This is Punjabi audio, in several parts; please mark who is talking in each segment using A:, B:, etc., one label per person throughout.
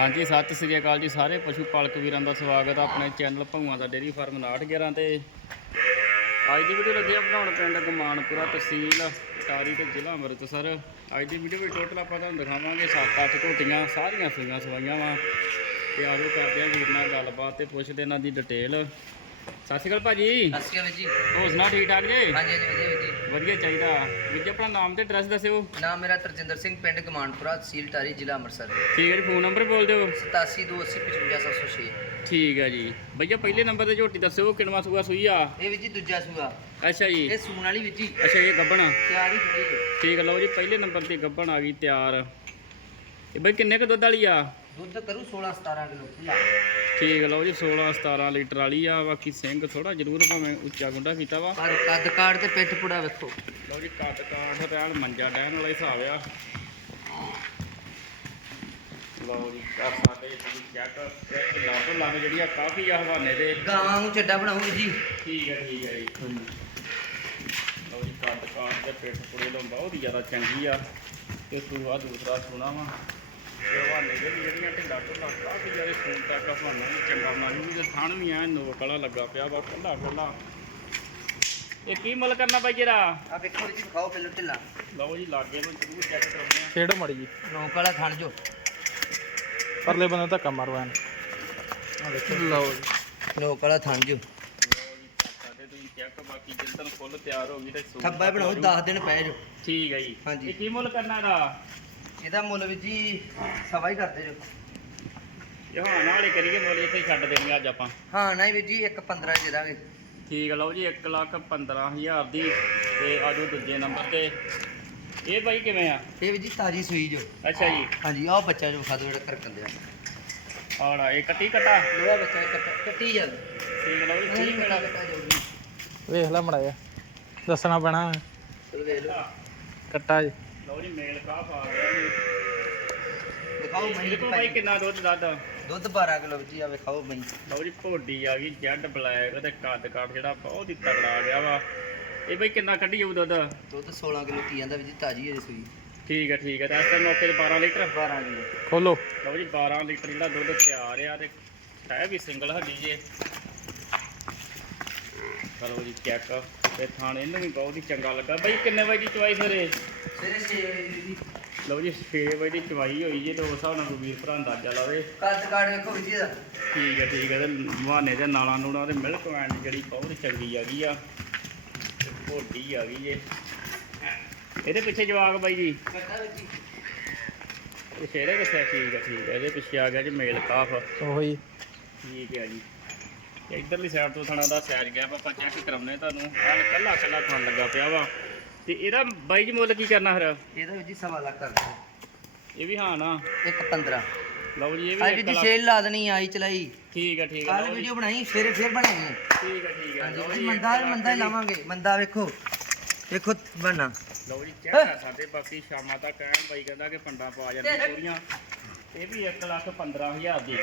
A: ਹਾਂਜੀ, ਸਤਿ ਸ੍ਰੀ ਅਕਾਲ ਜੀ ਸਾਰੇ ਪਸ਼ੂ ਪਾਲਕ ਵੀਰਾਂ ਦਾ ਸਵਾਗਤ ਆ ਆਪਣੇ ਚੈਨਲ ਭੰਗੂਆਂ ਦਾ ਡੇਰੀ ਫਾਰਮ 911 ਤੇ। ਅੱਜ ਦੀ ਵੀਡੀਓ ਲੱਗੇ ਆ ਬਣਾਉਣ ਪਿੰਡ ਗਮਾਨਪੁਰਾ ਤਹਿਸੀਲ ਟਾਰੀ ਤੇ ਜ਼ਿਲ੍ਹਾ ਅੰਮ੍ਰਿਤਸਰ। ਅੱਜ ਦੀ ਵੀਡੀਓ ਵਿੱਚ ਟੋਟਲ ਆਪਾਂ ਤੁਹਾਨੂੰ ਦਿਖਾਵਾਂਗੇ 7-8 ਝੋਟੀਆਂ ਸਾਰੀਆਂ ਸੂਈਆਂ ਸਵਾਈਆਂ ਵਾ। ਤੇ ਆਜੋ ਕਰਦੇ ਆ ਵੀਰ ਨਾਲ ਗੱਲਬਾਤ ਤੇ ਪੁੱਛਦੇ ਇਹਨਾਂ ਦੀ ਡਿਟੇਲ ਸਤਿ ਸ਼੍ਰੀ ਅਕਾਲ ਭਾਜੀ।
B: ਸਤਿ ਸ਼੍ਰੀ ਅਕਾਲ ਜੀ।
A: ਹੋਰ ਸੁਣਾ ਠੀਕ ਠਾਕ ਜੀ?
B: ਹਾਂਜੀ ਹਾਂਜੀ ਵਧੀਆ ਵੀਰ ਜੀ
A: ਵਧੀਆ ਚਾਹੀਦਾ। ਵੀਰ ਜੀ ਆਪਣਾ ਨਾਮ ਤੇ ਐਡਰੈਸ ਦੱਸਿਓ।
B: ਨਾਮ ਮੇਰਾ ਤਰਜਿੰਦਰ ਸਿੰਘ ਪਿੰਡ ਕਮਾਨਪੁਰਾ ਤਹਿਸੀਲ ਟਾਰੀ ਜ਼ਿਲ੍ਹਾ ਅੰਮ੍ਰਿਤਸਰ।
A: ਠੀਕ ਹੈ ਜੀ ਫੋਨ ਨੰਬਰ ਬੋਲ ਦਿਓ।
B: 8728055706
A: ਠੀਕ ਹੈ ਜੀ। ਭਈਆ ਪਹਿਲੇ ਨੰਬਰ ਤੇ ਝੋਟੀ ਦੱਸਿਓ ਕਿੰਨਵਾ ਸੂਆ ਸੂਈ ਆ?
B: ਇਹ ਵੀਰ ਜੀ ਦੂਜਾ ਸੂਆ।
A: ਅੱਛਾ ਜੀ।
B: ਇਹ ਸੂਣ ਵਾਲੀ ਵੀਰ ਜੀ।
A: ਅੱਛਾ ਇਹ ਗੱਬਣ।
B: ਤਿਆਰ ਹੀ ਹੈ
A: ਠੀਕ ਲਓ ਜੀ ਪਹਿਲੇ ਨੰਬਰ ਤੇ ਗੱਬਣ ਆ ਗਈ ਤਿਆਰ। ਇਹ ਬਈ ਕਿੰਨੇ ਕ ਦੁੱਧ ਵਾਲੀ ਆ?
B: ਦੁੱਧ ਕਰੂ 16 17 ਕਿਲੋ ਖੁੱਲਾ
A: ਠੀਕ ਲਓ ਜੀ 16 17 ਲੀਟਰ ਵਾਲੀ ਆ ਬਾਕੀ ਸਿੰਘ ਥੋੜਾ ਜ਼ਰੂਰ ਭਾਵੇਂ ਉੱਚਾ ਗੁੰਡਾ ਕੀਤਾ ਵਾ।
B: ਪਰ ਕੱਦ ਕਾੜ ਤੇ ਪਿੱਠ ਪੁੜਾ ਵੇਖੋ।
A: ਲਓ ਜੀ ਕੱਟ ਕਾਠ ਰਹਿਣ ਮੰਜਾ ਡਹਿਣ ਵਾਲਾ ਹਿਸਾਬ ਆ। ਲਓ ਜੀ ਕਰ ਸਕਦੇ ਤੁਸੀਂ ਚੈੱਕ ਇੱਕ ਲਾਟੋ ਲੱਗ ਜਿਹੜੀ ਆ ਕਾਫੀ ਆ ਹਵਾਨੇ ਦੇ।
B: ਗਾਵਾਂ ਨੂੰ ਵੀਰ ਜੀ।
A: ਠੀਕ ਹੈ ਠੀਕ ਹੈ ਜੀ। ਲਓ ਜੀ ਕੱਦ ਕਾਠ ਦੇ ਪਿੱਠ ਪੁੜੇ ਤੋਂ ਬਹੁਤ ਹੀ ਜ਼ਿਆਦਾ ਚੰਗੀ ਆ। ਤੇ ਸੂਆ ਦੂਸਰਾ ਸੁਣਾ ਵਾ। ਤੇ ਹਵਾਨੇ ਦੇ ਵੀ ਜਿਹੜੀਆਂ ਢਿੱਡਾ ਢੁੱਲਾ ਕਾਫੀ ਜ਼ਿਆਦਾ ਸੂਣ ਤੱਕ ਹਵਾਨਾ ਵੀ ਚੰਗਾ ਬਣਾ ਜੂਗੀ ਤੇ ਥਣ ਵੀ ਐ ਨੋਕ ਵਾਲਾ ਲੱਗਾ ਪਿਆ ਵਾ ਕੱਲਾ ਕੱਲਾ ਇਹ ਕੀ ਮੁੱਲ ਕਰਨਾ ਬਾਈ ਜਰਾ
B: ਆ ਵੇਖੋ ਜੀ ਵਿਖਾਓ ਪਹਿਲਾਂ ਢਿੱਲਾ।
A: ਲਓ ਜੀ ਲਾਗੇ ਨੂੰ ਜ਼ਰੂਰ ਚੈੱਕ ਕਰਾਉਂਦੇ ਆ
C: ਛੇੜ ਮੜੀ ਜੀ।
B: ਨੌਕ ਵਾਲਾ ਥਣ ਜੋ।
C: ਪਰਲੇ ਬੰਦੇ ਧੱਕਾ ਮਾਰਵਾ ਲਓ ਜੀ।
B: ਨੌਕ ਵਾਲਾ ਥਣ ਜੋ।
A: ਲਓ ਜੀ ਸਾਡੇ ਤੁਸੀਂ ਚੈੱਕ ਬਾਕੀ ਜਿੰਦਨ ਫੁੱਲ ਤਿਆਰ ਹੋ ਗਈ ਤੇ
B: ਥੱਬਾ ਬਣਾਓ 10 ਦਿਨ ਪਏ ਜੋ
A: ਠੀਕ ਹੈ ਜੀ।
B: ਹਾਂਜੀ।
A: ਇਹ ਕੀ ਮੁੱਲ ਕਰਨਾ ਇਹਦਾ?
B: ਇਹਦਾ ਮੁੱਲ ਵੀਰ ਜੀ ਸਵਾ ਹੀ ਕਰਦੇ ਜੋ।
A: ਹਾਂ ਨਾਲੇ ਕਰੀਏ ਮੁੱਲ ਇੱਥੇ ਹੀ ਛੱਡ ਦੇਣੀ ਅੱਜ ਆਪਾਂ।
B: ਹਾਂ ਨਹੀਂ ਵੀਰ ਜੀ ਇੱਕ 15 ਦੇ ਦਾਂਗੇ।
A: ਠੀਕ ਲਓ ਜੀ 1 ਲੱਖ 15000 ਦੀ ਤੇ ਆਜੋ ਦੂਜੇ ਨੰਬਰ ਤੇ। ਇਹ ਬਾਈ ਕਿਵੇਂ ਆ?
B: ਇਹ ਵੀਰ ਜੀ ਤਾਜੀ ਸੂਈ ਜੋ।
A: ਅੱਛਾ ਜੀ।
B: ਹਾਂਜੀ ਆਹ ਬੱਚਾ ਜੋ ਖਾਦੋ ਜਿਹੜਾ ਕਰਕਣ ਦਿਆ।
A: ਆੜਾ ਇਹ ਕੱਟੀ ਕਟਾ?
B: ਲੋਹਾ ਬੱਚਾ ਕੱਟ- ਕੱਟੀ ਜਾ
A: ਠੀਕ ਲਓ ਜੀ ਠੀਕ ਮੇਰਾ
C: ਵੇਖ ਲੈ ਮੜਾਇਆ ਦੱਸਣਾ ਪੈਣਾ।
B: ਚਲੋ ਵੇਖ ਲਓ।
C: ਕੱਟਾ ਜੀ।
A: ਲਓ ਜੀ ਮੇਲ ਕਾਫ ਆ ਗਿਆ ਜੀ।
B: ਦਿਖਾਓ
A: ਇਹਦੇ
B: ਮਹੀਂ
A: ਕੋਲ ਬਾਈ ਕਿੰਨਾ ਦੁੱਧ ਦੱਦਾ
B: ਦੁੱਧ 12 ਕਿਲੋ ਜੀ ਆ ਵੇਖਾਓ ਮਹੀਂ।
A: ਲਓ ਜੀ ਭੋਡੀ ਆ ਗਈ ਜੈਡ ਬਲੈਕ ਤੇ ਕੱਦ ਕਾਠ ਜਿਹੜਾ ਬਹੁਤ ਹੀ ਤਗੜਾ ਆ ਗਿਆ ਵਾ। ਇਹ ਬਾਈ ਕਿੰਨਾ ਕੱਢੀ ਜਾਊ ਦੁੱਧ?
B: ਦੁੱਧ 16 ਕਿਲੋ ਕੀ ਜਾਂਦਾ ਵੀ ਜੀ ਤਾਜੀ ਹੈ ਜੀ ਸੂਈ
A: ਠੀਕ ਹੈ ਠੀਕ ਹੈ ਤੇ ਇਸ ਟਾਈਮ ਮੌਕੇ ਤੇ 12 ਲੀਟਰ।
B: 12 ਕਿਲੋ।
C: ਖੋਲੋ।
A: ਲਓ ਜੀ 12 ਲੀਟਰ ਜਿਹੜਾ ਦੁੱਧ ਤਿਆਰ ਆ ਤੇ ਹੈ ਵੀ ਸਿੰਗਲ ਹੱਡੀ ਜੇ। ਚਲੋ ਜੀ ਚੈੱਕ। ਤੇ ਥਾਣੇ ਇਹਨੂੰ ਵੀ ਬਹੁਤ ਹੀ ਚੰਗਾ ਲੱਗਾ। ਬਈ ਕਿੰਨੇ ਵਜੇ ਦੀ ਚਵਾਈ ਸਵੇਰੇ
B: ਸਵੇਰੇ 6 ਵਜੇ ਦੀ
A: ਲਓ ਜੀ 6 ਵਜੇ ਦੀ ਚਵਾਈ ਹੋਈ ਜੇ ਤੇ ਉਸ ਹਿਸਾਬ ਨਾਲ ਕੋਈ ਵੀਰ ਭਰਾ ਅੰਦਾਜ਼ਾ ਲਾਵੇ
B: ਕੱਦ ਕਾੜ ਵੇਖੋ ਵੀ ਜੀ ਦਾ
A: ਠੀਕ ਹੈ ਠੀਕ ਹੈ ਤੇ ਮਹਾਨੇ ਦੇ ਨਾਲਾਂ ਨੂਲਾਂ ਤੇ ਮਿਲਕ ਵੈਨ ਜਿਹੜੀ ਬਹੁਤ ਚੰਗੀ ਆ ਗਈ ਆ। ਤੇ ਭੋਡੀ ਆ ਗਈ ਜੇ। ਇਹਦੇ ਪਿੱਛੇ ਜਵਾਕ ਬਾਈ ਜੀ? ਇਹ ਸ਼ੇਰੇ ਕਿੱਥੇ ਠੀਕ ਹੈ ਠੀਕ ਹੈ ਇਹਦੇ ਪਿੱਛੇ ਆ ਗਿਆ ਜੀ ਮੇਲ ਕਾਫ।
C: ਉਹੋ। ਜੀ
A: ਠੀਕ ਹੈ ਜੀ। ਇਧਰਲੀ ਸਾਈਡ ਤੋਂ ਥਣਾ ਦਾ ਸੈਰ ਗਿਆ ਆਪਾਂ ਚੈੱਕ ਕਰਾਉਨੇ ਤੁਹਾਨੂੰ। ਆਹ ਕੱਲਾ ਕੱਲਾ ਥਣ ਲੱਗਾ ਪਿਆ ਵਾ। ਤੇ ਇਹਦਾ ਬਾਈ ਜੀ ਮੁੱਲ ਕੀ ਕਰਨਾ ਫਿਰ?
B: ਇਹਦਾ ਵੀ ਜੀ ਸਵਾ ਲੱਖ ਕਰ ਦਿਓ।
A: ਇਹ ਵੀ ਹਾਂ ਨਾ?
B: ਇੱਕ 15
A: ਲਓ ਜੀ ਇਹ ਵੀ
B: ਅੱਜ
A: ਇੱਕ
B: ਦੀ
A: ਲੱਖ।
B: ਸੇਲ ਲਾ ਦੇਣੀ ਆਈ ਚਲਾਈ।
A: ਠੀਕ ਹੈ ਠੀਕ ਹੈ
B: ਕੱਲ
A: ਲਓ ਜੀ।
B: ਵੀਡੀਓ ਬਣਾਈ ਸਵੇਰੇ ਫੇਰ ਬਣਾਈ
A: ਠੀਕ ਹੈ ਠੀਕ ਹੈ
B: ਹਾਂਜੀ
A: ਲਓ
B: ਜੀ
A: ਜੀ,
B: ਮੰਦਾ
A: ਇੱਕ
B: ਮੰਦਾ ਹੀ ਲਾਵਾਂਗੇ। ਮੰਦਾ ਵੇਖੋ। ਵੇਖੋ ਬਣਾ
A: ਲਓ ਜੀ ਚੈੱਕ ਕਰ ਸਕਦੇ ਬਾਕੀ ਸ਼ਾਮਾਂ ਤੱਕ ਕਹਿਣ ਬਾਈ ਕਹਿੰਦਾ ਕਿ ਪੰਡਾਂ ਪਾ ਜਾਂਦੇ ਪੂਰੀਆਂ। ਇਹ ਵੀ 1 ਲੱਖ 15000 ਦੀ।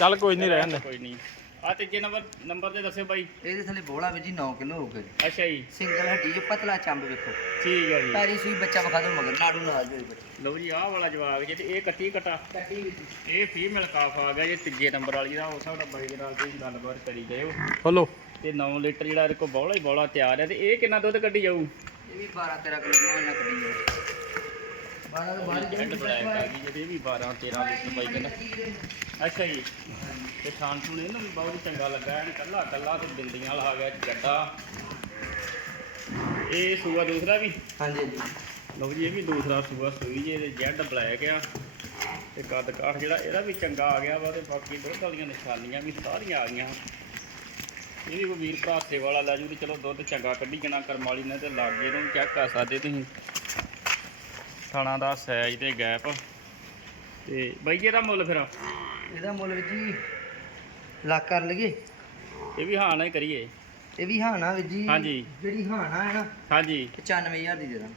C: ਚੱਲ ਕੋਈ ਨਹੀਂ ਰਹਿਣ ਦੇ।
A: ਕੋਈ ਨਹੀਂ। ਆ ਤੀਜੇ ਨੰਬਰ ਨੰਬਰ ਤੇ ਦੱਸਿਓ ਬਾਈ।
B: ਇਹਦੇ ਥੱਲੇ ਬੋਲਾ ਵੀ ਜੀ 9 ਕਿਲੋ ਹੋਊਗਾ ਜੀ
A: ਅੱਛਾ ਜੀ।
B: ਸਿੰਗਲ ਹੱਡੀ ਜੋ ਪਤਲਾ ਚੰਬ ਵੇਖੋ।
A: ਠੀਕ ਹੈ ਜੀ।
B: ਤਾਰੀ ਸੂਈ ਬੱਚਾ ਵਿਖਾ ਦਿਓ ਮਗਰ ਨਾੜੂ ਨਾਲ ਜੋ ਬੱਚਾ।
A: ਲਓ ਜੀ ਆਹ ਵਾਲਾ ਜਵਾਬ ਜੇ ਤੇ ਇਹ ਕੱਟੀ ਕਟਾ।
B: ਕੱਟੀ ਵਿੱਚ
A: ਇਹ ਫੀਮੇਲ ਕਾਫ ਆ ਗਿਆ ਜੇ ਤੀਜੇ ਨੰਬਰ ਵਾਲੀ ਦਾ ਉਸ ਨਾਲ ਬਾਈ ਦੇ ਨਾਲ ਤੁਸੀਂ ਗੱਲਬਾਤ ਕਰੀ ਜਾਇਓ।
C: ਖੋਲੋ
A: ਤੇ 9 ਲੀਟਰ ਜਿਹੜਾ ਇਹਦੇ ਕੋਲ ਬੌਲਾ ਹੀ ਬੌਲਾ ਤਿਆਰ ਹੈ ਤੇ ਇਹ ਕਿੰਨਾ ਦੁੱਧ ਕੱਢੀ ਜਾਊ?
B: ਇਹ ਵੀ 12 13 ਕਿਲੋ ਨਾਲ ਨਾ ਕੱਢੀ ਜਾਓ 12 ਤੋਂ
A: ਬਲੈਕ ਆ ਗਈ ਜਿਹਦੇ ਵੀ 12 13 ਲੀਟਰ ਬਾਈ ਕਹਿੰਦਾ ਅੱਛਾ ਜੀ। ਤੇ ਖਾਣ ਪੂਣ ਇਹਨੂੰ ਵੀ ਬਹੁਤ ਚੰਗਾ ਲੱਗਾ ਐਨ ਕੱਲਾ ਕੱਲਾ ਤੇ ਬਿੰਦੀਆਂ ਵਾਲਾ ਆ ਗਿਆ ਜੱਡਾ ਇਹ ਸੂਆ ਦੂਸਰਾ ਵੀ?
B: ਹਾਂਜੀ। ਜੀ
A: ਲਓ ਜੀ ਇਹ ਵੀ ਦੂਸਰਾ ਸੂਆ ਸੂਈ ਜੇ ਇਹਦੇ ਜੈਡ ਬਲੈਕ ਆ। ਤੇ ਕੱਦ ਕਾਠ ਜਿਹੜਾ ਇਹਦਾ ਵੀ ਚੰਗਾ ਆ ਗਿਆ ਵਾ ਤੇ ਬਾਕੀ ਦੁੱਧ ਵਾਲੀਆਂ ਨਿਸ਼ਾਨੀਆਂ ਵੀ ਸਾਰੀਆਂ ਆ ਗਈਆਂ। ਇਹ ਵੀ ਕੋਈ ਵੀਰ ਭਰਾ ਸੇਵਾ ਵਾਲਾ ਲੈ ਜੂ ਤੇ ਚਲੋ ਦੁੱਧ ਚੰਗਾ ਕੱਢੀ ਜਣਾ ਕਰਮ ਵਾਲੀ ਨੇ ਤੇ ਲਾਗੇ ਨੂੰ ਚੈੱਕ ਕਰ ਸਕਦੇ ਤੁਸੀਂ। ਥਾਣਾ ਦਾ ਸਾਈਜ਼ ਤੇ ਗੈਪ। ਤੇ ਬਾਈ ਜੀ ਇਹਦਾ ਮੁੱਲ ਫਿਰ?
B: ਇਹਦਾ ਮੁੱਲ ਵੀ ਜੀ ਲੱਖ ਕਰ ਲਈਏ।
A: ਇਹ ਵੀ ਹਾਂ ਨਾ ਹੀ ਕਰੀਏ।
B: ਇਹ ਵੀ ਹਾਣਾ ਵੀ ਜੀ।
A: ਹਾਂਜੀ।
B: ਜਿਹੜੀ ਹਾਣਾ ਹੈ ਨਾ
A: ਹਾਂਜੀ।
B: 95000 ਦੀ ਦੇ ਦਾਂ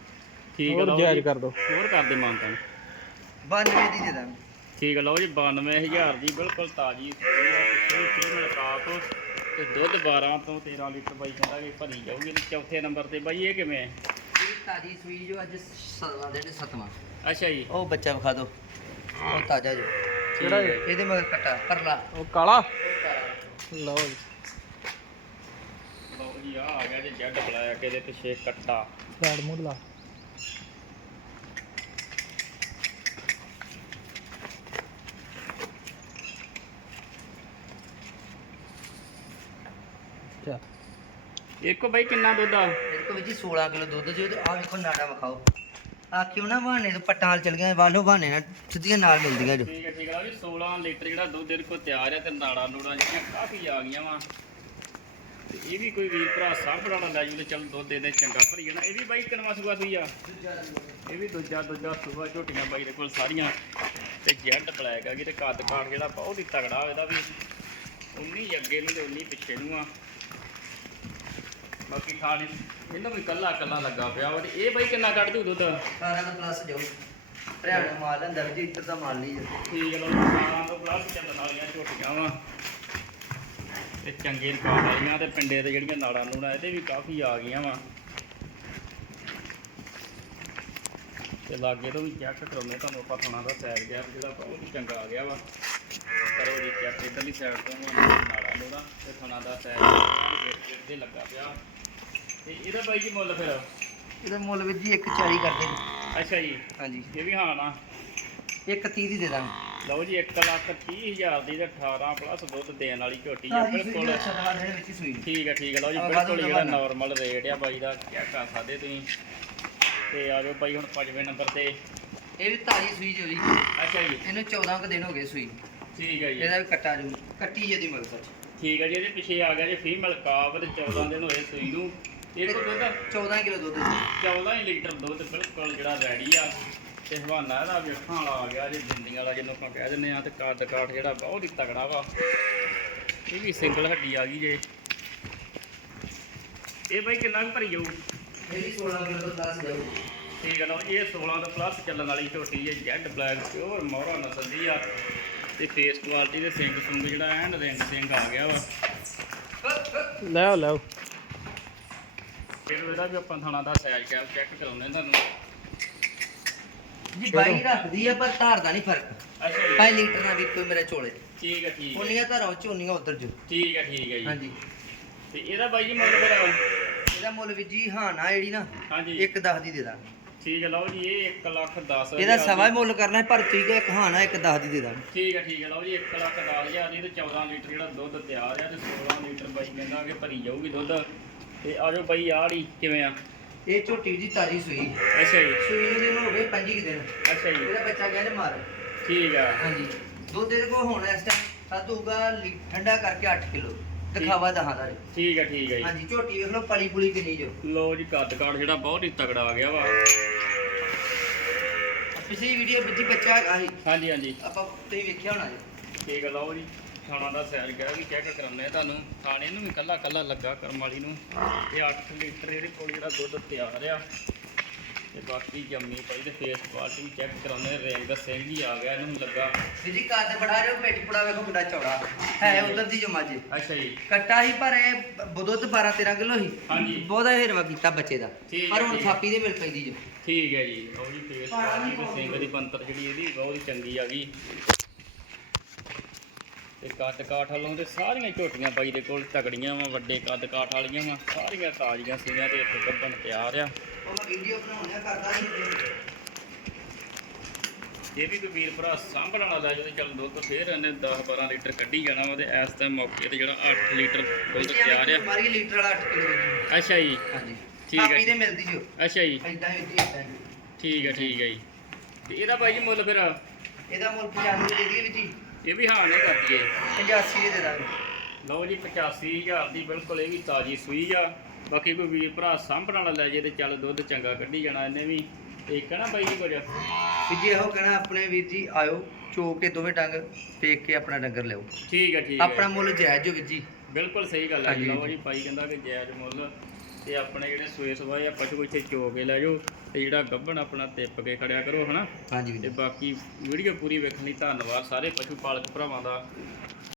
A: ਠੀਕ ਹੈ
C: ਹੋਰ
A: ਲਓ
C: ਜਾਇਜ਼ ਕਰ ਦੋ
A: ਹੋਰ ਕਰ ਦੇ ਮਾਨਤਾਂ
B: 92 ਦੀ ਦੇ ਦਾਂ
A: ਠੀਕ ਹੈ ਲਓ ਜੀ 92000 ਦੀ ਬਿਲਕੁਲ ਤਾਜ਼ੀ ਆ। ਕਾਪ ਤੇ ਦੁੱਧ 12 ਤੋਂ 13 ਲੀਟਰ ਬਾਈ ਕਹਿੰਦਾ ਕਿ ਭਰੀ ਜਾਊਗੀ। ਤੇ ਚੌਥੇ ਨੰਬਰ ਤੇ ਬਾਈ ਇਹ ਕਿਵੇਂ? ਹੈ?
B: ਇਹ ਤਾਜੀ ਸੂਈ ਜੋ ਅੱਜ ਸਤਵਾਂ ਦਿਨ ਸਤਵਾਂ।
A: ਅੱਛਾ ਜੀ।
B: ਉਹ ਬੱਚਾ ਵਿਖਾ ਦਿਓ। ਉਹ ਤਾਜ਼ਾ ਜੋ।
C: ਕਿਹੜਾ ਜੀ?
B: ਇਹਦੇ ਮਗਰ ਕਟਾ ਪਰਲਾ।
C: ਉਹ ਕਾਲਾ? ਲਓ ਜੀ।
A: ਲਓ ਜੀ ਆ ਆ ਗਿਆ ਜੀ ਜੈਡ ਬਲੈਕ ਇਹਦੇ ਪਿੱਛੇ ਕੱਟਾ।
C: ਸਾਈਡ ਮੁੱਲਾ ਚਾ
A: ਇੱਕੋ ਬਾਈ ਕਿੰਨਾ ਦੁੱਧ ਆ।
B: ਇਹਦੇ ਕੋਲ ਜੀ 16 ਕਿਲੋ ਦੁੱਧ ਜੋ ਤੇ ਆ ਵੇਖੋ ਨਾੜਾ ਵਿਖਾਓ। ਆ ਕਿਉਂ ਨਾ ਬਹਾਨੇ ਤੋਂ ਪੱਟਾਂ ਵਾਲ ਚਲ ਗਈਆਂ, ਵਾਲੋ ਬਹਾਨੇ ਨਾਲ ਸਿੱਧੀਆਂ ਨਾਲ ਮਿਲਦੀਆਂ ਜੋ।
A: ਠੀਕ ਹੈ ਠੀਕ ਹੈ ਜੀ 16 ਲੀਟਰ ਜਿਹੜਾ ਦੁੱਧ ਇਹਦੇ ਕੋਲ ਤਿਆਰ ਹੈ ਤੇ ਨਾੜਾ ਨੂੜਾ ਜਿਹੜੀਆਂ ਕਾਫੀ ਆ ਗਈਆਂ ਵਾ। ਤੇ ਇਹ ਵੀ ਕੋਈ ਵੀਰ ਭਰਾ ਸਾਂਭਣ ਵਾਲਾ ਲੈ ਜੂ ਤੇ ਚੱਲ ਦੁੱਧ ਦੇ ਦੇ ਚੰਗਾ ਭਰੀ ਜਾਣਾ। ਇਹ ਵੀ ਬਾਈ ਕਿਨਵਾ ਸੁਗਾ ਸੂਈ ਆ? ਇਹ ਵੀ ਦੂਜਾ ਦੂਜਾ ਸੁਗਾ ਝੋਟੀਆਂ ਬਾਈ ਦੇ ਕੋਲ ਸਾਰੀਆਂ। ਤੇ ਜੈਡ ਬਲੈਕ ਹੈਗੀ ਤੇ ਕੱਦ ਕਾਠ ਜਿਹੜਾ ਬਹੁਤ ਹੀ ਤਗੜਾ ਇਹਦਾ ਵੀ। 19 ਅੱਗੇ ਨੂੰ ਤੇ 19 ਪਿੱਛੇ ਨੂੰ ਆ। ਬਾਕੀ ਖਾਣੇ ਇਹਨੂੰ ਵੀ ਕੱਲਾ ਕੱਲਾ ਲੱਗਾ ਪਿਆ ਵਾ ਤੇ ਇਹ ਬਾਈ ਕਿੰਨਾ ਕੱਢ ਦੂ ਦੁੱਧ?
B: ਸਾਰਿਆਂ ਦਾ ਪਲੱਸ ਜਾਓ ਹਰਿਆਣਾ ਮਾਲ ਅੰਦਰ ਜੀ ਇੱਧਰ ਦਾ ਮਾਲ ਨਹੀਂ
A: ਠੀਕ ਹੈ ਲੋ ਸਾਰਾਂ ਤੋਂ ਪਲੱਸ ਚੱਲਣ ਵਾਲੀਆਂ ਝੋਟੀਆਂ ਵਾ। ਤੇ ਚੰਗੇ ਰਿਕਾਰਡ ਵਾਲੀਆਂ ਤੇ ਪਿੰਡੇ ਤੇ ਜਿਹੜੀਆਂ ਨਾੜਾਂ ਨੂੜਾਂ ਇਹਦੇ ਵੀ ਕਾਫੀ ਆ ਗਈਆਂ ਵਾ। ਤੇ ਲਾਗੇ ਤੋਂ ਵੀ ਚੈੱਕ ਕਰਾਉਂਦੇ ਤੁਹਾਨੂੰ ਆਪਾਂ ਥਣਾ ਦਾ ਸਾਈਡ ਗੈਪ ਜਿਹੜਾ ਬਹੁਤ ਚੰਗਾ ਆ ਗਿਆ ਵਾ। ਕਰੋ ਜੀ ਚੈੱਕ ਇਧਰਲੀ ਸਾਈਡ ਤੋਂ ਨਾੜਾਂ ਨੂੜਾਂ ਤੇ ਥਣਾ ਦਾ ਸਾਈਡ ਦੇ ਲੱਗਾ ਪਿਆ। ਤੇ ਇਹਦਾ ਬਾਈ ਜੀ ਮੁੱਲ ਫਿਰ?
B: ਇਹਦਾ ਮੁੱਲ ਵੀ ਜੀ 140 ਕਰਦੇ ਨੇ।
A: ਅੱਛਾ ਜੀ।
B: ਹਾਂਜੀ।
A: ਇਹ ਵੀ ਹਾਂ ਨਾ।
B: 130 ਦੀ ਦੇ ਦਾਂਗੇ।
A: ਲਓ ਜੀ 1 ਲੱਖ 30 ਹਜ਼ਾਰ ਦੀ ਤੇ 18 ਪਲੱਸ ਦੁੱਧ ਦੇਣ ਵਾਲੀ ਝੋਟੀ ਆ ਬਿਲਕੁਲ।
B: ਜੋ ਸਤਵਾਂ ਦਿਨ ਵਿੱਚ ਹੀ ਸੂਈ
A: ਠੀਕ ਹੈ ਠੀਕ ਹੈ ਲਓ ਜੀ
B: ਆਹ
A: ਬਿਲਕੁਲ
B: ਵਾਧੂ
A: ਜਿਹੜਾ
B: ਦਵਾਨਾ।
A: ਨਾਰਮਲ ਰੇਟ ਆ ਬਾਈ ਦਾ ਚੈੱਕ ਕਰ ਸਕਦੇ ਤੁਸੀਂ। ਤੇ ਆ ਜਾਓ ਬਾਈ ਹੁਣ ਪੰਜਵੇਂ ਨੰਬਰ ਤੇ।
B: ਇਹ ਵੀ ਤਾਜੀ ਸੂਈ ਜੋ ਜੀ
A: ਅੱਛਾ ਜੀ।
B: ਇਹਨੂੰ 14 ਕੁ ਦਿਨ ਹੋ ਗਏ ਸੂਈ
A: ਠੀਕ ਹੈ ਜੀ।
B: ਇਹਦਾ ਵੀ ਕੱਟਾ ਜੋ ਕੱਟੀ ਜਿਹਦੀ ਮਗਰ
A: ਠੀਕ ਹੈ ਜੀ ਇਹਦੇ ਪਿੱਛੇ ਆ ਗਿਆ ਜੀ ਫੀਮੇਲ ਕਾਬ ਤੇ 14 ਦਿਨ ਹੋਏ ਸੂਈ ਨੂੰ। ਇਹ ਕੋਲ ਦੁੱਧ
B: 14 ਕਿਲੋ ਦੁੱਧ ਜੀ
A: 14 ਹੀ ਲੀਟਰ ਦੁੱਧ ਬਿਲਕੁਲ ਜਿਹੜਾ ਰੈਡੀ ਆ। ਤੇ ਹਵਾਨਾ ਇਹਦਾ ਵੇਖਾਂ ਵਾਲਾ ਆ ਗਿਆ ਜੀ ਜਿੰਦੀਆਂ ਵਾਲਾ ਜਿਹਨੂੰ ਆਪਾਂ ਕਹਿ ਦਿੰਦੇ ਆ ਤੇ ਕੱਦ ਕਾਠ ਜਿਹੜਾ ਬਹੁਤ ਹੀ ਤਗੜਾ ਵਾ। ਇਹ ਵੀ ਸਿੰਗਲ ਹੱਡੀ ਆ ਗਈ ਜੇ। ਇਹ ਬਾਈ ਕਿੰਨਾ ਕੁ ਭਰੀ ਜਾਊ?
B: ਇਹ ਵੀ 16 ਕਿਲੋ ਦੁੱਧ ਦੱਸ ਜਾਓ
A: ਠੀਕ ਹੈ ਲਓ ਜੀ, ਇਹ 16 ਤੋਂ ਪਲੱਸ ਚੱਲਣ ਵਾਲੀ ਝੋਟੀ ਹੈ ਜੈਡ ਬਲੈਕ ਪਿਓਰ ਮੋਹਰਾ ਨਸਲ ਦੀ ਆ। ਤੇ ਫੇਸ ਕੁਆਲਿਟੀ ਦੇ ਸਿੰਗ ਸੁੰਗ ਜਿਹੜਾ ਐਨ ਰਿੰਗ ਸਿੰਘ ਆ ਗਿਆ ਵਾ।
C: ਲੈ ਆਓ ਲੈ ਆਓ।
A: ਫਿਰ ਇਹਦਾ ਵੀ ਆਪਾਂ ਥਾਣਾ ਦਾ ਸਾਈਜ਼ ਕੈਪ ਚੈੱਕ ਕਰਾਉਂਦੇ ਤੁਹਾਨੂੰ।
B: ਜੀ ਬਾਈ ਰੱਖਦੀ ਆ ਪਰ ਧਾਰ ਦਾ ਨਹੀਂ ਫ਼ਰਕ।
A: ਅੱਛਾ ਜੀ।
B: 5 ਲੀਟਰ ਨਾਲ ਵੀ ਕੋਈ ਮੇਰੇ ਝੋਲੇ
A: ਠੀਕ ਹੈ ਠੀਕ ਹੈ
B: ਉਨੀਆਂ ਧਾਰਾਂ ਉਨੀਆਂ ਉਧਰ ਜੋ।
A: ਠੀਕ ਹੈ ਠੀਕ ਹੈ ਜੀ।
B: ਹਾਂਜੀ।
A: ਤੇ ਇਹਦਾ ਬਾਈ ਜੀ ਮੁੱਲ ਫਿਰ
B: ਇਹਦਾ ਮੁੱਲ ਵੀ ਜੀ ਹਾਂ ਨਾ ਜਿਹੜੀ ਨਾ
A: ਹਾਂਜੀ।
B: ਇੱਕ 10 ਦੀ ਦੇ ਦਾਂਗੇ।
A: ਠੀਕ ਹੈ ਲਓ ਜੀ ਇਹ 1 ਲੱਖ 10
B: ਇਹਦਾ ਸਵਾ ਮੁੱਲ ਕਰਨਾ ਹੈ, ਪਰ ਠੀਕ ਹੈ ਇੱਕ ਹਾਂ ਨਾ ਇੱਕ 10 ਦੀ ਦੇ ਦਾਂਗੇ।
A: ਠੀਕ ਹੈ ਠੀਕ ਹੈ ਲਓ ਜੀ 1 ਲੱਖ 10 ਹਜ਼ਾਰ ਦੀ ਤੇ 14 ਲੀਟਰ ਜਿਹੜਾ ਦੁੱਧ ਤਿਆਰ ਆ ਤੇ 16 ਲੀਟਰ ਬਾਈ ਕਹਿੰਦਾ ਕਿ ਭਰੀ ਜਾਊਗੀ ਦੁੱਧ। ਤੇ ਆ ਜਾਓ ਬਾਈ ਆੜੀ ਕਿਵੇਂ ਆ?
B: ਇਹ ਝੋਟੀ ਦੀ ਤਾਜੀ ਸੂਈ।
A: ਅੱਛਾ ਜੀ।
B: ਸੂਈ ਨੂੰ ਦਿਨ ਹੋ ਗਏ 5 ਦਿਨ।
A: ਅੱਛਾ ਜੀ।
B: ਇਹਦਾ ਬੱਚਾ ਗਿਆ ਜੇ ਮਾਰ।
A: ਠੀਕ ਆ।
B: ਹਾਂਜੀ। ਦੁੱਧ ਇਹਦੇ ਕੋਲ ਹੁਣ ਇਸ ਟਾਈਮ ਸੱਤ ਹੋਊਗਾ ਠੰਡਾ ਕਰਕੇ 8 ਕਿਲੋ। ਦਿਖਾਵਾ ਦਹਾਂ ਦਾ ਜੀ।
A: ਠੀਕ ਹੈ ਠੀਕ ਹੈ ਜੀ।
B: ਹਾਂਜੀ ਝੋਟੀ ਵੇਖ ਲਓ ਪਲੀ ਪੁਲੀ ਕਿੰਨੀ ਜੋ।
A: ਲੋ ਜੀ ਕੱਦ ਕਾਠ ਜਿਹੜਾ ਬਹੁਤ ਹੀ ਤਗੜਾ ਆ ਗਿਆ ਵਾ।
B: ਪਿਛਲੀ ਵੀਡੀਓ ਵਿੱਚ ਬੱਚਾ
A: ਹਾਂਜੀ ਹਾਂਜੀ।
B: ਆਪਾਂ ਤੁਸੀਂ ਵੇਖਿਆ ਹੋਣਾ ਜੀ।
A: ਠੀਕ ਆ ਲਓ ਜੀ। ਖਾਣਾ ਦਾ ਸੈਰ ਗਿਆ ਵੀ ਚੈੱਕ ਕਰਾਉਂਦੇ ਆ ਤੁਹਾਨੂੰ। ਖਾਣੇ ਨੂੰ ਵੀ ਕੱਲਾ ਕੱਲਾ ਲੱਗਾ ਕਰਮ ਵਾਲੀ ਨੂੰ। ਤੇ 8 ਲੀਟਰ ਇਹਦੇ ਕੋਲ ਜਿਹੜਾ ਦੁੱਧ ਤਿਆਰ ਆ। ਤੇ ਬਾਕੀ ਜੰਮੀ ਪਈ ਤੇ ਫੇਸ ਕੁਆਲਿਟੀ ਵੀ ਚੈੱਕ ਕਰਾਉਂਦੇ ਰੇਂਗ ਦਾ ਸਿੰਘ ਹੀ ਆ ਗਿਆ ਇਹਨੂੰ ਲੱਗਾ।
B: ਜੀ ਕੱਦ ਬੜਾ ਰਿਹਾ ਪੇਟ ਪੜਾ ਵੇਖੋ ਕਿੰਨਾ ਚੌੜਾ। ਹੈ ਉਧਰ ਦੀ ਜੋ। ਮੱਝ
A: ਅੱਛਾ ਜੀ।
B: ਕੱਟਾ ਸੀ ਪਰ ਇਹ ਦੁੱਧ 12 13 ਕਿਲੋ ਸੀ।
A: ਹਾਂਜੀ।
B: ਬਹੁਤਾ ਹਿਰਵਾ ਕੀਤਾ ਬੱਚੇ ਦਾ। ਪਰ
A: ਹੈ,
B: ਹੁਣ
A: ਹੈ।
B: ਥਾਪੀ ਦੇ ਮਿਲ ਪੈਂਦੀ ਜੋ।
A: ਠੀਕ ਹੈ ਜੀ। ਲਓ ਜੀ ਫੇਸ ਕੁਆਲਿਟੀ ਤੇ ਸਿੰਘ ਦੀ ਬੰਤਰ ਜਿਹੜੀ ਇਹਦੀ ਬਹੁਤ ਹੀ ਚੰਗੀ ਆ ਗਈ। ਤੇ ਕੱਦ ਕਾਠ ਵੱਲੋਂ ਤੇ ਸਾਰੀਆਂ ਝੋਟੀਆਂ ਬਾਈ ਦੇ ਕੋਲ ਤਗੜੀਆਂ ਵਾ ਵੱਡੇ ਕੱਦ ਕਾਠ ਵਾਲੀਆਂ ਵਾ ਸਾਰੀਆਂ ਤਾਜ਼ੀਆਂ ਸੀਗੀਆਂ ਤੇ ਇੱਕ ਗੱਬਣ ਤਿਆਰ ਆ। ਜੇ ਵੀ ਕੋਈ ਵੀਰ ਭਰਾ ਸਾਂਭਣ ਵਾਲਾ ਲੈ ਜਾਵੇ ਚੱਲ ਦੁੱਧ ਫੇਰ ਇਹਨੇ 10 12 ਲੀਟਰ ਕੱਢੀ ਜਾਣਾ ਵਾ ਤੇ ਇਸ ਟਾਈਮ ਮੌਕੇ ਤੇ ਜਿਹੜਾ 8 ਲੀਟਰ ਦੁੱਧ ਤਿਆਰ ਆ।
B: ਮਾਰੀ ਲੀਟਰ ਵਾਲਾ 8 ਕਿਲੋ
A: ਅੱਛਾ ਜੀ।
B: ਹਾਂਜੀ।
A: ਠੀਕ ਹੈ
B: ਥਾਪੀ ਦੇ ਮਿਲਦੀ ਜੋ
A: ਅੱਛਾ ਜੀ।
B: ਐਦਾਂ ਹੀ ਇੱਥੇ।
A: ਠੀਕ ਹੈ ਠੀਕ ਹੈ ਜੀ। ਤੇ ਇਹਦਾ ਬਾਈ ਜੀ ਮੁੱਲ ਫਿਰ?
B: ਇਹਦਾ ਮੁੱਲ 95 ਦੇ ਦਈਏ ਵੀ ਜੀ।
A: ਇਹ ਵੀ ਹਾਂ ਨਹੀਂ ਕਰਦੀ ਏ
B: 85 ਦੇ ਦਾਂਗੇ
A: ਲਓ ਜੀ 85000 ਦੀ ਬਿਲਕੁਲ ਇਹ ਵੀ ਤਾਜੀ ਸੂਈ ਆ। ਬਾਕੀ ਕੋਈ ਵੀਰ ਭਰਾ ਸਾਂਭਣ ਵਾਲਾ ਲੈ ਜੇ ਤੇ ਚੱਲ ਦੁੱਧ ਚੰਗਾ ਕੱਢੀ ਜਾਣਾ ਇਹਨੇ ਵੀ। ਤੇ ਕਹਿਣਾ ਬਾਈ ਜੀ ਕੁਝ?
B: ਵੀ ਜੇ ਇਹੋ ਕਹਿਣਾ ਆਪਣੇ ਵੀਰ ਜੀ ਆਇਓ ਚੋ ਕੇ ਦੋਵੇਂ ਡੰਗ ਵੇਖ ਕੇ ਆਪਣਾ ਡੰਗਰ ਲਿਓ
A: ਠੀਕ ਹੈ ਠੀਕ ਹੈ
B: ਆਪਣਾ ਮੁੱਲ ਜਾਇਜ਼ ਜੋ ਵੀਰ ਜੀ।
A: ਬਿਲਕੁਲ ਸਹੀ ਗੱਲ ਹੈ। ਲਓ ਜੀ ਭਾਈ ਕਹਿੰਦਾ ਕਿ ਜਾਇਜ਼ ਮੁੱਲ ਤੇ ਆਪਣੇ ਜਿਹੜੇ ਸੂਏ ਸਵਾਏ ਆ ਪਸ਼ੂ ਇੱਥੇ ਚੋ ਕੇ ਲੈ ਜਾਓ। ਤੇ ਜਿਹੜਾ ਗੱਭਣ ਆਪਣਾ ਤਿੱਪ ਕੇ ਖੜਿਆ ਕਰੋ ਹਨਾ?
B: ਹਾਂਜੀ ਵੀਰ
A: ਤੇ
B: ਜੀ
A: ਬਾਕੀ ਵੀਡੀਓ ਪੂਰੀ ਵੇਖਣ ਲਈ ਧੰਨਵਾਦ ਸਾਰੇ ਪਸ਼ੂ ਪਾਲਕ ਭਰਾਵਾਂ ਦਾ।